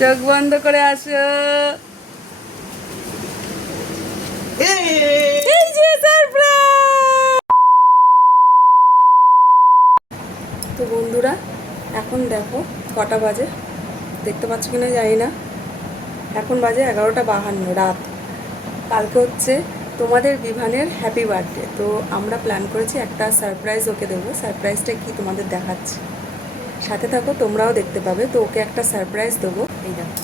চোখ বন্ধ করে আসো। এই যে সারপ্রাইজ। তো বন্ধুরা এখন দেখো কটা বাজে, দেখতে পাচ্ছ কিনা জানি না। এখন বাজে 11:52 রাত। কালকে হচ্ছে তোমাদের বিভানের হ্যাপি বার্থডে। তো আমরা প্ল্যান করেছি একটা সারপ্রাইজ ওকে দেবো। সারপ্রাইজটা কি তোমাদের দেখাচ্ছি, সাথে থাকো, তোমরাও দেখতে পাবে। তো ওকে একটা সারপ্রাইজ দেবো। এই দেখো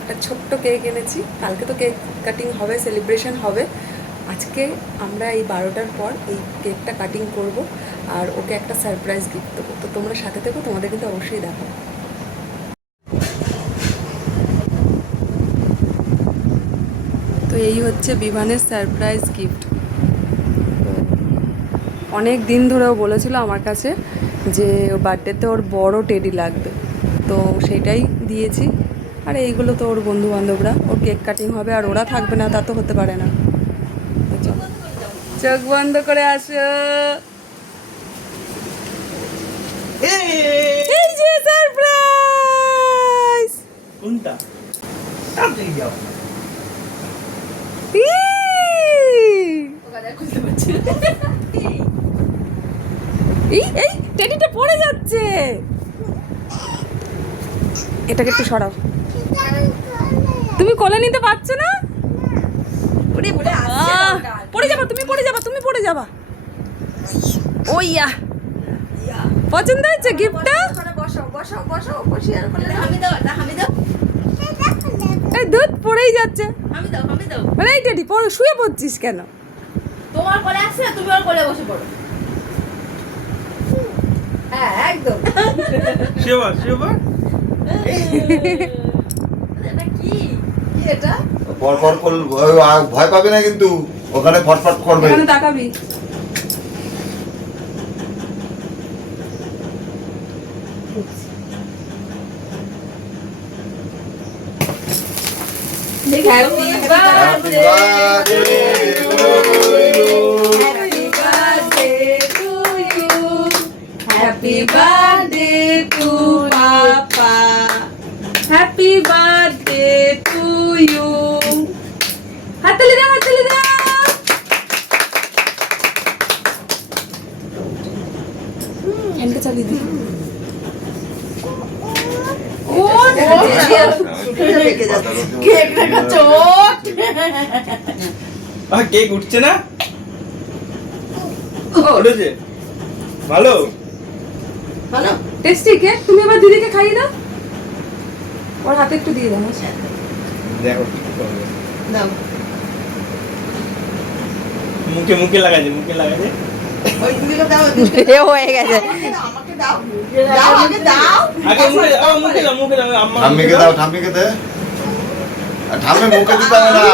একটা ছোট্ট কেক এনেছি। কালকে তো কেক কাটিং হবে, সেলিব্রেশন হবে। আজকে আমরা এই 12টার পর এই কেকটা কাটিং করব আর ওকে একটা সারপ্রাইজ গিফট দেবো। তো তোমরা সাথে থেকো, তোমাদের কিন্তু অবশ্যই দেখাবো। তো এই হচ্ছে বিভানের সারপ্রাইজ গিফট। অনেক দিন ধরেও বলেছিল আমার কাছে যে বার্থডেতে ওর বড় টেডি লাগবে, তো সেটাই দিয়েছি। আর এইগুলো তো ওর বন্ধু বান্ধবরা, ওর কেক কাটিং হবে আর ওরা থাকবে না, তা তো হতে পারে না। চোখ বন্ধ করে আসো। এই যে সারপ্রাইজ। কোনটা? এই টেডিটা পড়ে যাচ্ছে, এটাকে একটু সরাও। তুমি কোলে নিতে পারছো না? পড়ে যাবা, তুমি পড়ে যাবা, তুমি পড়ে যাবা। ওইয়া পছন্দ হয়েছে গিফটটা? এই দুধ পড়েই যাচ্ছে। মানে এই টেডি পড়ে শুয়ে পড়ছিস কেন? তোমার কোলে আসছে, তুমি ওর কোলে বসে পড়ো। হ্যাঁ একদম। শিবা শিবা এটা কি এটা? পরপর করলে ভয় পাবে না, কিন্তু ওখানে ফটফট করবে। এখানে তাকাবি। Happy birthday to you, happy birthday to papa, happy birthday to you. হাততালি দাও, হাততালি দাও। ফ্যানটা চালিয়ে দিই। ও কেক রাখা চোট। কেক উঠছে না? উঠেছে? ভালো ভালো টেস্টি কেক। তুমি আবার দিদিকে খাইয়ে দাও, ওর হাতে একটু দিয়ে দাও। দেখো কি করবে। দাও। মুখে মুখে লাগাচ্ছে, মুখে লাগাচ্ছে। ওই দিকে দাও, এ হয়ে গেছে। আমাকে দাও, দাও আগে দাও। আগে মুখে দাও, মুখে দাও, মুখে দাও। আম্মা ঠাম্মিকে দাও, ঠাম্মিকে দে। আর ঠাম্মি মুখে দিতে হবে না।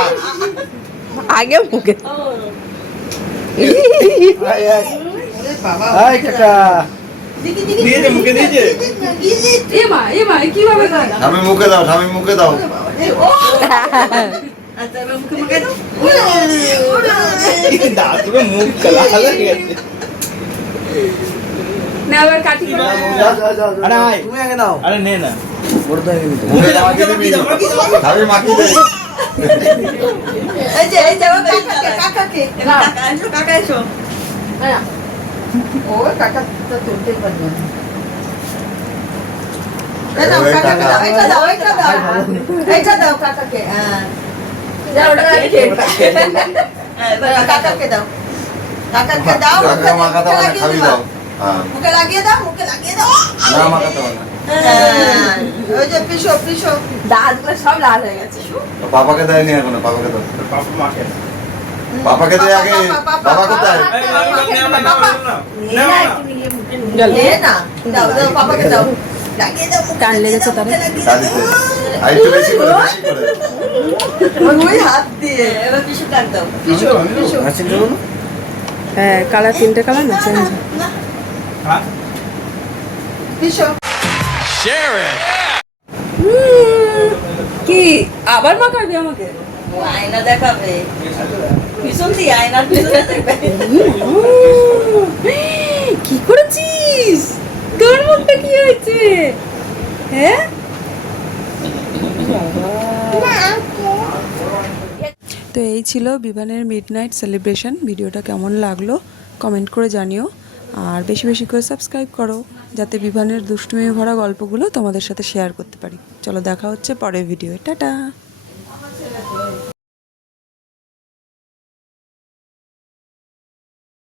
আগে মুখে। ওরে বাবা, হাই কাকা দিদি দিদি দিয়েছে, মুখে দিয়েছে। এ মা কিভাবে খায়? ঠাম্মি মুখে দাও, ঠাম্মি মুখে দাও। আচ্ছা এবার মুখে মুখে দাও। দাঁত পুরো মুখ কালা হয়ে গেছে। না আবার কাটি করে। আরে আয়, তুমি আগে নাও। আরে নে না, মুখে মাখিয়ে দিবি। ঠাম্মি মাখিয়ে দে। এই যে কাকাকে কাকা এসো, কাকা এসো। ও কাকা তো তুলতেই পারবে না। দাও কাকাকে দাও, এটা দাও, এটা দাও, এটা দাও কাকাকে। হ্যাঁ যাও ওটা রেখে। হ্যাঁ এবার কাকাকে দাও, কাকাকে দাও। কাকা মাখাতে হবে না, খাবি দাও। হ্যাঁ, মুখে লাগিয়ে দাও, মুখে লাগিয়ে দাও। না মাখাতে হবে না। হ্যাঁ ওই যে পিসো পিসো, দাঁতগুলো সব লাল হয়ে গেছে। তো পাপাকে দেয়নি এখনো, পাপাকে দাও। বাবা মাকে পাপাকে দে আগে। বাবা কোথায়? নে না, দাও দাও পাপাকে দাও, লাগিয়ে দাও। টান লেগেছে তারে। দাদিতে। আর একটু বেশি করে, বেশি করে। ওই হাত দিয়ে এবার পিসু কাট দাও। পিসু পিসু হ্যাঁ কালার, তিনটে কালার না চেঞ্জ। হ্যাঁ পিসু কি আবার মাখাবি আমাকে? ও আয়না দেখাবে, পিছন দিয়ে আয়নার পিছনে দেখবে। কি করেছিস? তোর মুখটা কি হয়েছে? হ্যাঁ তো এই ছিল বিভানের মিডনাইট সেলিব্রেশন। ভিডিওটা কেমন লাগলো কমেন্ট করে জানিও, আর বেশি বেশি করে সাবস্ক্রাইব করো যাতে বিভানের দুষ্টুমি ভরা গল্পগুলো তোমাদের সাথে শেয়ার করতে পারি। চলো দেখা হচ্ছে পরের ভিডিও। টাটা।